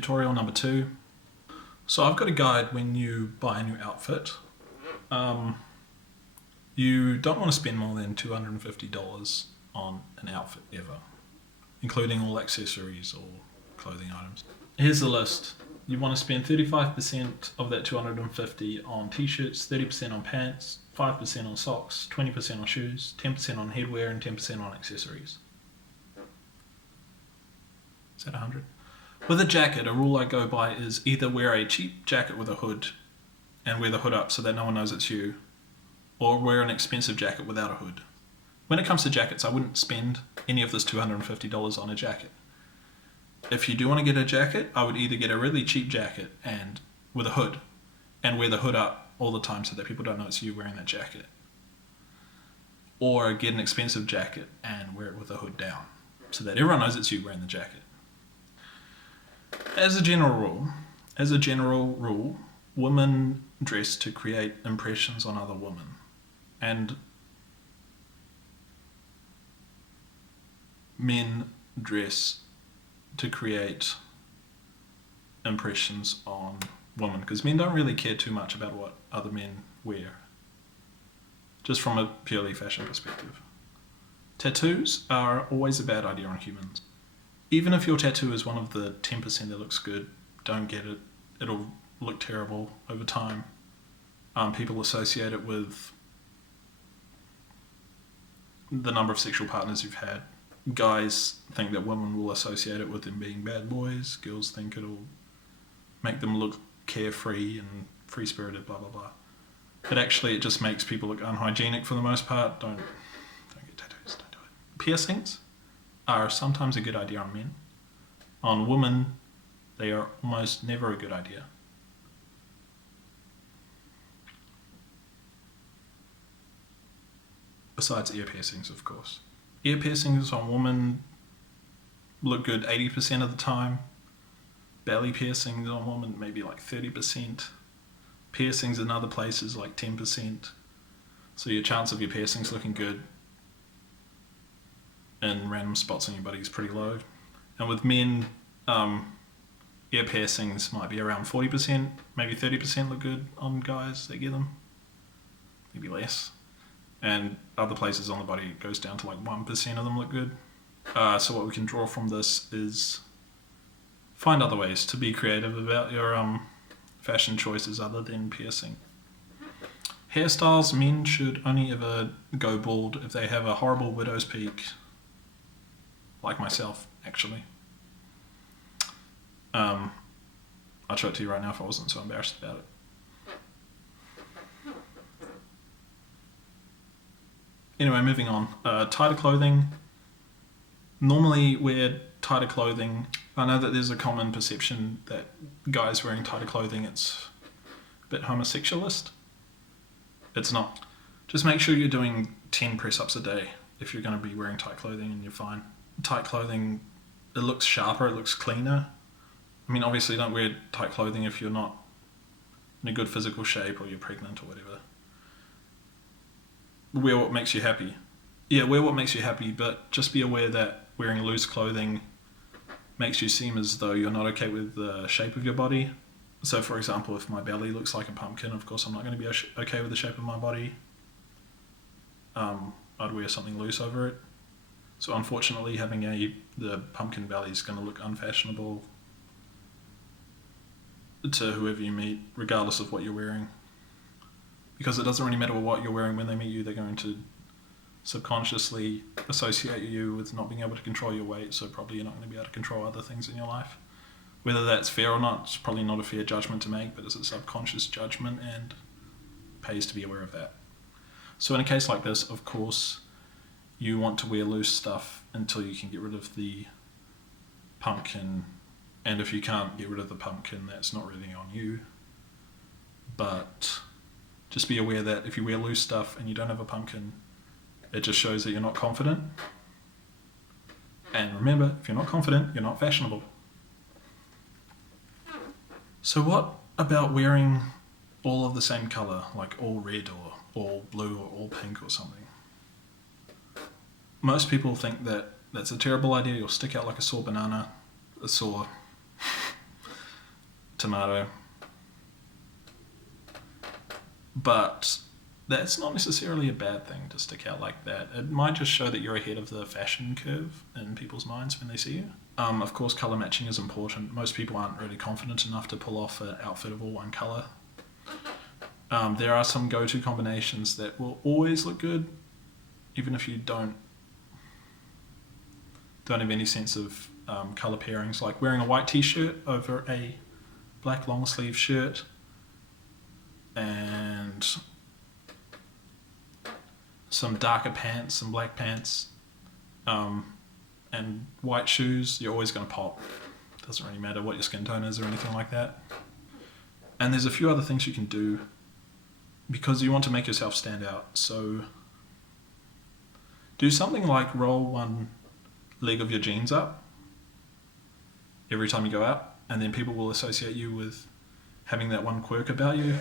tutorial number 2. So I've got a guide when you buy a new outfit. You don't want to spend more than $250 on an outfit ever, including all accessories or clothing items. Here's the list. You want to spend 35% of that $250 on t-shirts, 30% on pants, 5% on socks, 20% on shoes, 10% on headwear, and 10% on accessories. Is that 100? With a jacket, a rule I go by is either wear a cheap jacket with a hood and wear the hood up so that no one knows it's you, or wear an expensive jacket without a hood. When it comes to jackets, I wouldn't spend any of this $250 on a jacket. If you do want to get a jacket, I would either get a really cheap jacket and with a hood and wear the hood up all the time so that people don't know it's you wearing that jacket, or get an expensive jacket and wear it with the hood down so that everyone knows it's you wearing the jacket. As a general rule, women dress to create impressions on other women, and men dress to create impressions on women, because men don't really care too much about what other men wear, just from a purely fashion perspective. Tattoos are always a bad idea on humans. Even if your tattoo is one of the 10% that looks good, don't get it. It'll look terrible over time. People associate it with the number of sexual partners you've had. Guys think that women will associate it with them being bad boys. Girls think it'll make them look carefree and free-spirited, blah, blah, blah. But actually it just makes people look unhygienic for the most part. Don't get tattoos, don't do it. Piercings are sometimes a good idea on men. On women, they are almost never a good idea. Besides ear piercings, of course. Ear piercings on women look good 80% of the time. Belly piercings on women maybe like 30%. Piercings in other places like 10%. So your chance of your piercings looking good in random spots on your body is pretty low. And with men, ear piercings might be around 40%, maybe 30% look good on guys that get them. Maybe less. And other places on the body it goes down to like 1% of them look good. So what we can draw from this is find other ways to be creative about your fashion choices other than piercing. Hairstyles, men should only ever go bald if they have a horrible widow's peak, like myself, actually. I'd show it to you right now if I wasn't so embarrassed about it. Anyway, moving on. Tighter clothing. Normally wear tighter clothing. I know that there's a common perception that guys wearing tighter clothing, it's a bit homosexualist. It's not. Just make sure you're doing 10 press-ups a day if you're going to be wearing tight clothing, and you're fine. Tight clothing, it looks sharper, it looks cleaner. I mean, obviously don't wear tight clothing if you're not in a good physical shape or you're pregnant or whatever. Wear what makes you happy. Yeah, wear what makes you happy, but just be aware that wearing loose clothing makes you seem as though you're not okay with the shape of your body. So for example, if my belly looks like a pumpkin, of course I'm not going to be okay with the shape of my body. I'd wear something loose over it. So unfortunately, having the pumpkin belly is going to look unfashionable to whoever you meet, regardless of what you're wearing. Because it doesn't really matter what you're wearing when they meet you, they're going to subconsciously associate you with not being able to control your weight, so probably you're not going to be able to control other things in your life. Whether that's fair or not, it's probably not a fair judgment to make, but it's a subconscious judgment and pays to be aware of that. So in a case like this, of course, you want to wear loose stuff until you can get rid of the pumpkin, and if you can't get rid of the pumpkin, that's not really on you. But just be aware that if you wear loose stuff and you don't have a pumpkin, it just shows that you're not confident. And remember, if you're not confident, you're not fashionable. So what about wearing all of the same colour, like all red or all blue or all pink or something? Most people think that that's a terrible idea. You'll stick out like a sore banana, a sore tomato. But that's not necessarily a bad thing to stick out like that. It might just show that you're ahead of the fashion curve in people's minds when they see you. Of course, colour matching is important. Most people aren't really confident enough to pull off an outfit of all one colour. There are some go-to combinations that will always look good, even if you don't have any sense of colour pairings, like wearing a white t-shirt over a black long sleeve shirt and some darker pants, some black pants, and white shoes. You're always going to pop. Doesn't really matter what your skin tone is or anything like that. And there's a few other things you can do because you want to make yourself stand out. So do something like roll one leg of your jeans up every time you go out, and then people will associate you with having that one quirk about you.